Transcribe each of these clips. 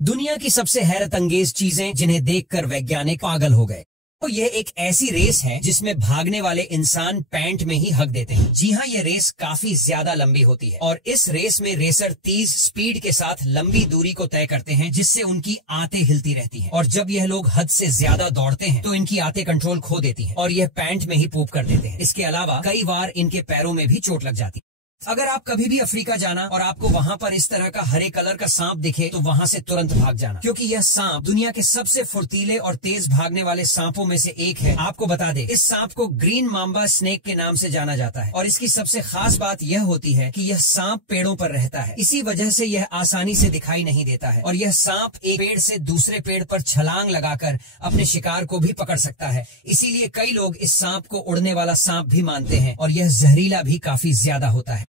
दुनिया की सबसे हैरत अंगेज चीजें जिन्हें देखकर वैज्ञानिक पागल हो गए। तो यह एक ऐसी रेस है जिसमें भागने वाले इंसान पैंट में ही हक देते हैं। जी हाँ, यह रेस काफी ज्यादा लंबी होती है और इस रेस में रेसर तेज स्पीड के साथ लंबी दूरी को तय करते हैं, जिससे उनकी आंतें हिलती रहती हैं। और जब यह लोग हद से ज्यादा दौड़ते हैं तो इनकी आंतें कंट्रोल खो देती हैं और यह पैंट में ही पूप कर देते हैं। इसके अलावा कई बार इनके पैरों में भी चोट लग जाती है। अगर आप कभी भी अफ्रीका जाना और आपको वहाँ पर इस तरह का हरे कलर का सांप दिखे तो वहाँ से तुरंत भाग जाना, क्योंकि यह सांप दुनिया के सबसे फुर्तीले और तेज भागने वाले सांपों में से एक है। आपको बता दें, इस सांप को ग्रीन मांबा स्नेक के नाम से जाना जाता है और इसकी सबसे खास बात यह होती है कि यह सांप पेड़ों पर रहता है। इसी वजह से यह आसानी से दिखाई नहीं देता है और यह सांप एक पेड़ से दूसरे पेड़ पर छलांग लगाकर अपने शिकार को भी पकड़ सकता है। इसीलिए कई लोग इस सांप को उड़ने वाला सांप भी मानते हैं और यह जहरीला भी काफी ज्यादा होता है।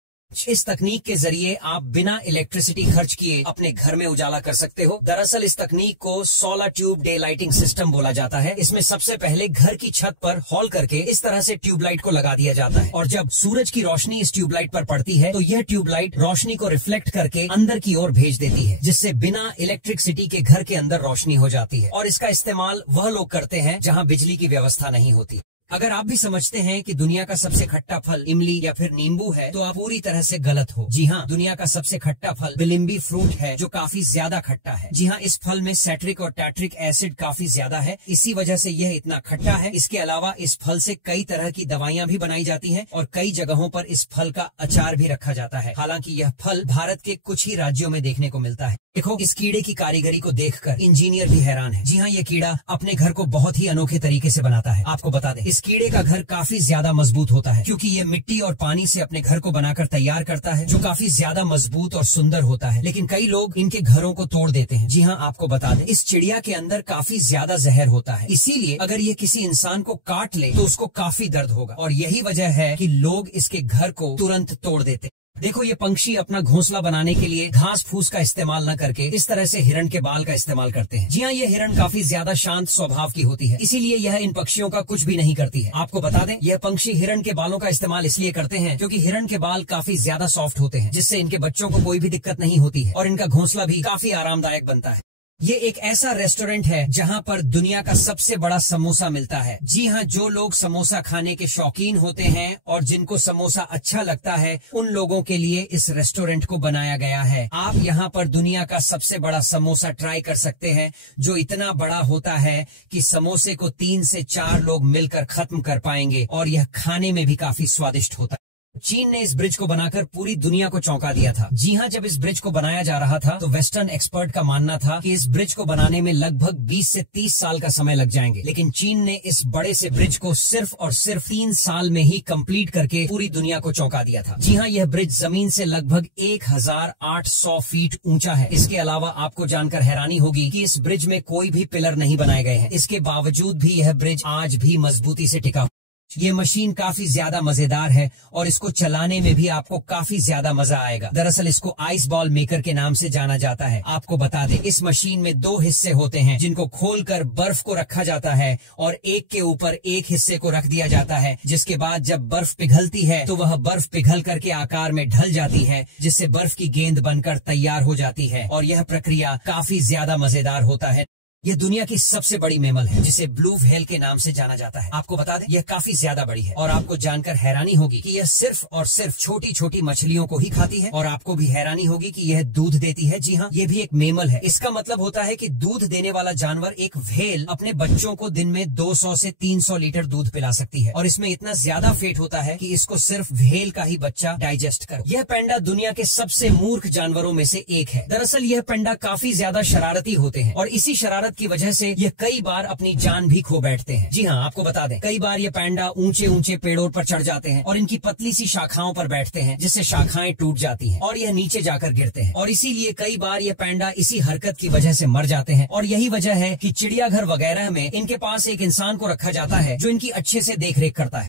इस तकनीक के जरिए आप बिना इलेक्ट्रिसिटी खर्च किए अपने घर में उजाला कर सकते हो। दरअसल इस तकनीक को solar tube day lighting system बोला जाता है। इसमें सबसे पहले घर की छत पर हॉल करके इस तरह से ट्यूबलाइट को लगा दिया जाता है और जब सूरज की रोशनी इस ट्यूबलाइट पर पड़ती है तो यह ट्यूबलाइट रोशनी को रिफ्लेक्ट करके अंदर की ओर भेज देती है, जिससे बिना इलेक्ट्रिसिटी के घर के अंदर रोशनी हो जाती है। और इसका इस्तेमाल वह लोग करते हैं जहाँ बिजली की व्यवस्था नहीं होती। अगर आप भी समझते हैं कि दुनिया का सबसे खट्टा फल इमली या फिर नींबू है तो आप पूरी तरह से गलत हो। जी हाँ, दुनिया का सबसे खट्टा फल बिलिम्बी फ्रूट है, जो काफी ज्यादा खट्टा है। जी हाँ, इस फल में सैट्रिक और टैट्रिक एसिड काफी ज्यादा है, इसी वजह से यह इतना खट्टा है। इसके अलावा इस फल से कई तरह की दवाइयाँ भी बनाई जाती हैं और कई जगहों पर इस फल का अचार भी रखा जाता है। हालांकि यह फल भारत के कुछ ही राज्यों में देखने को मिलता है। देखो, इस कीड़े की कारीगरी को देखकर इंजीनियर भी हैरान है। जी हाँ, ये कीड़ा अपने घर को बहुत ही अनोखे तरीके से बनाता है। आपको बता दें, इस कीड़े का घर काफी ज्यादा मजबूत होता है, क्योंकि ये मिट्टी और पानी से अपने घर को बनाकर तैयार करता है, जो काफी ज्यादा मजबूत और सुंदर होता है। लेकिन कई लोग इनके घरों को तोड़ देते हैं। जी हाँ, आपको बता दें, इस चिड़िया के अंदर काफी ज्यादा जहर होता है, इसीलिए अगर ये किसी इंसान को काट ले तो उसको काफी दर्द होगा और यही वजह है कि लोग इसके घर को तुरंत तोड़ देते हैं। देखो, ये पंछी अपना घोंसला बनाने के लिए घास फूस का इस्तेमाल न करके इस तरह से हिरण के बाल का इस्तेमाल करते हैं। जी हाँ, ये हिरण काफी ज्यादा शांत स्वभाव की होती है, इसीलिए यह इन पक्षियों का कुछ भी नहीं करती है। आपको बता दें, यह पंछी हिरण के बालों का इस्तेमाल इसलिए करते हैं क्योंकि हिरण के बाल काफी ज्यादा सॉफ्ट होते हैं, जिससे इनके बच्चों को कोई भी दिक्कत नहीं होती है और इनका घोंसला भी काफी आरामदायक बनता है। ये एक ऐसा रेस्टोरेंट है जहाँ पर दुनिया का सबसे बड़ा समोसा मिलता है। जी हाँ, जो लोग समोसा खाने के शौकीन होते हैं और जिनको समोसा अच्छा लगता है, उन लोगों के लिए इस रेस्टोरेंट को बनाया गया है। आप यहाँ पर दुनिया का सबसे बड़ा समोसा ट्राई कर सकते हैं, जो इतना बड़ा होता है कि समोसे को 3 से 4 लोग मिलकर खत्म कर पाएंगे और यह खाने में भी काफी स्वादिष्ट होता है। चीन ने इस ब्रिज को बनाकर पूरी दुनिया को चौंका दिया था। जी हाँ, जब इस ब्रिज को बनाया जा रहा था तो वेस्टर्न एक्सपर्ट का मानना था कि इस ब्रिज को बनाने में लगभग 20 से 30 साल का समय लग जाएंगे, लेकिन चीन ने इस बड़े से ब्रिज को सिर्फ और सिर्फ 3 साल में ही कंप्लीट करके पूरी दुनिया को चौंका दिया था। जी हाँ, यह ब्रिज जमीन से लगभग 1800 फीट ऊंचा है। इसके अलावा आपको जानकर हैरानी होगी कि इस ब्रिज में कोई भी पिलर नहीं बनाए गए हैं। इसके बावजूद भी यह ब्रिज आज भी मजबूती से टिका। ये मशीन काफी ज्यादा मजेदार है और इसको चलाने में भी आपको काफी ज्यादा मजा आएगा। दरअसल इसको आइस बॉल मेकर के नाम से जाना जाता है। आपको बता दें, इस मशीन में 2 हिस्से होते हैं, जिनको खोलकर बर्फ को रखा जाता है और एक के ऊपर एक हिस्से को रख दिया जाता है, जिसके बाद जब बर्फ पिघलती है तो वह बर्फ पिघल करके आकार में ढल जाती है, जिससे बर्फ की गेंद बनकर तैयार हो जाती है और यह प्रक्रिया काफी ज्यादा मजेदार होता है। यह दुनिया की सबसे बड़ी मैमल है, जिसे ब्लू व्हेल के नाम से जाना जाता है। आपको बता दें, यह काफी ज्यादा बड़ी है और आपको जानकर हैरानी होगी कि यह सिर्फ और सिर्फ छोटी छोटी मछलियों को ही खाती है। और आपको भी हैरानी होगी कि यह दूध देती है। जी हाँ, यह भी एक मैमल है। इसका मतलब होता है कि दूध देने वाला जानवर, एक व्हेल, अपने बच्चों को दिन में 200 से 300 लीटर दूध पिला सकती है और इसमें इतना ज्यादा फेट होता है कि इसको सिर्फ व्हेल का ही बच्चा डाइजेस्ट कर। यह पेंडा दुनिया के सबसे मूर्ख जानवरों में से एक है। दरअसल यह पेंडा काफी ज्यादा शरारती होते हैं और इसी शरारत की वजह से ये कई बार अपनी जान भी खो बैठते हैं। जी हाँ, आपको बता दें, कई बार ये पैंडा ऊंचे ऊंचे पेड़ों पर चढ़ जाते हैं और इनकी पतली सी शाखाओं पर बैठते हैं, जिससे शाखाएं टूट जाती हैं और यह नीचे जाकर गिरते हैं और इसीलिए कई बार ये पैंडा इसी हरकत की वजह से मर जाते हैं। और यही वजह है कि चिड़ियाघर वगैरह में इनके पास एक इंसान को रखा जाता है जो इनकी अच्छे से देखरेख करता है।